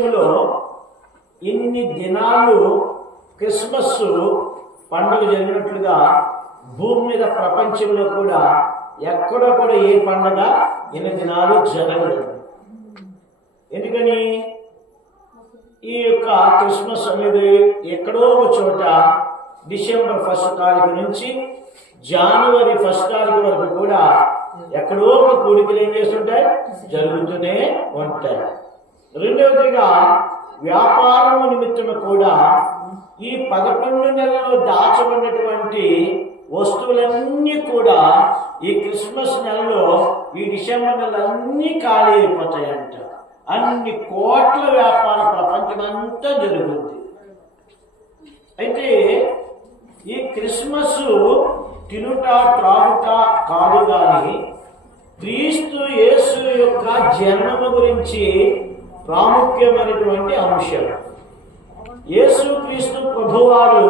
ప్రపంచంలో ఇన్ని దినాలు క్రిస్మస్ పండుగ జరిగినట్లుగా భూమి మీద ప్రపంచంలో కూడా ఎక్కడ కూడా ఏ పండుగ ఇన్ని దినాలు జరగదు. ఎందుకని ఈ యొక్క క్రిస్మస్ అనేది ఎక్కడో ఒక చోట డిసెంబర్ 1 తారీఖు నుంచి జనవరి 1 తారీఖు వరకు కూడా ఎక్కడో ఒక కూడికలు ఏం చేస్తుంటాయి, జరుగుతూనే ఉంటాయి. రెండవదిగా వ్యాపారము నిమిత్తము కూడా ఈ 11 నెలల్లో దాచబడినటువంటి వస్తువులన్నీ కూడా ఈ క్రిస్మస్ నెలలో ఈ డిసెంబర్ నెలలన్నీ ఖాళీ అయిపోతాయంట. అన్ని కోట్ల వ్యాపార ప్రపంచం అంతా జరుగుతుంది. అయితే ఈ క్రిస్మస్ తినుట త్రాగుట కాదు, కానీ క్రీస్తు యేసు యొక్క జన్మము గురించి ప్రాముఖ్యమైనటువంటి అంశం. యేసు క్రీస్తు ప్రభువారు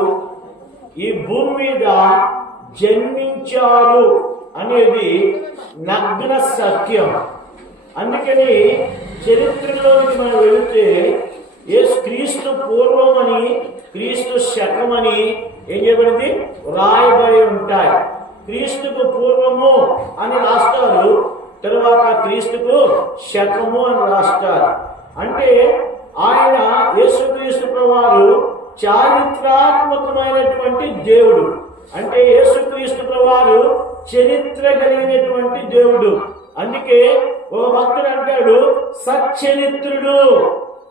ఈ భూమి మీద జన్మించారు అనేది నగ్న సత్యం. అందుకని చరిత్రలోకి మనం వెళితే యేసు క్రీస్తు పూర్వమని క్రీస్తు శకమని ఏం చేయబడింది, రాయబడి ఉంటాయి. క్రీస్తుకు పూర్వము అని రాస్తారు, తర్వాత క్రీస్తుకు శకము అని రాస్తారు. అంటే ఆయన యేసుక్రీస్తు ప్రభువారు చారిత్రాత్మకమైనటువంటి దేవుడు. అంటే యేసుక్రీస్తు ప్రభువారు చరిత్ర కలిగినటువంటి దేవుడు. అందుకే ఒక భక్తుడు అంటాడు, సచ్చరిత్రుడు.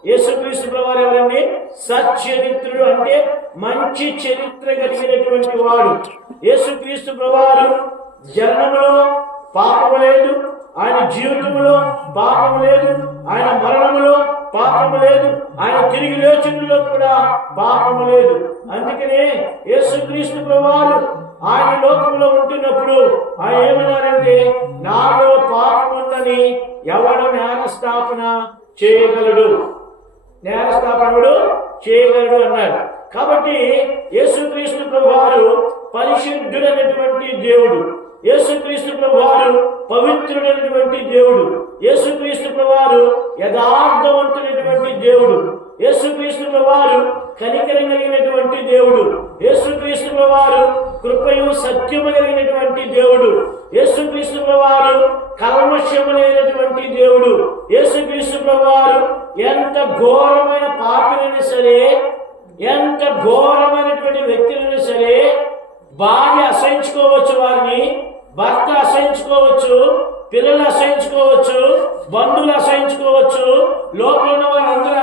యేసుక్రీస్తు ప్రభువారు ఎవరండి? సచ్చరిత్రుడు అంటే మంచి చరిత్ర కలిగినటువంటి వాడు. యేసుక్రీస్తు ప్రభువారు జననములో పాపము లేదు, ఆయన జీవితంలో పాపము లేదు, ఆయన మరణములో పాపము లేదు, ఆయన తిరిగి లేచులో కూడా పాపము లేదు. అందుకనే యేసుక్రీస్తు ప్రభువారు ఆయన లోకంలో ఉంటున్నప్పుడు ఆయన ఏమన్నారంటే, నాలో పాపం ఉందని ఎవడు నేరస్థాపన చేయగలడు, నేరస్థాపనుడు చేయగలడు అన్నాడు. కాబట్టి యేసుక్రీస్తు ప్రభువారు పరిశుద్ధుడైనటువంటి దేవుడు. యేసుక్రీస్తు ప్రభువారు పవిత్రుడైనటువంటి దేవుడు. యేసుక్రీస్తు ప్రభువారు యథార్థవంతుడైనటువంటి దేవుడు. యేసుక్రీస్తు ప్రభువారు కనికరం కలిగినటువంటి దేవుడు. యేసుక్రీస్తు ప్రభువారు కృపయు సత్యము కలిగినటువంటి దేవుడు. యేసుక్రీస్తు ప్రభువారు కల్మషము లేనటువంటి దేవుడు. యేసుక్రీస్తు ప్రభువారు ఎంత ఘోరమైన పాపినైనా సరే, ఎంత ఘోరమైనటువంటి వ్యక్తులైనా సరే భార్య అసహించుకోవచ్చు, వారిని భర్త అసహించుకోవచ్చు, పిల్లలు అసహించుకోవచ్చు, బంధువులు అసహించుకోవచ్చు, లోపల ఉన్న వారందరూ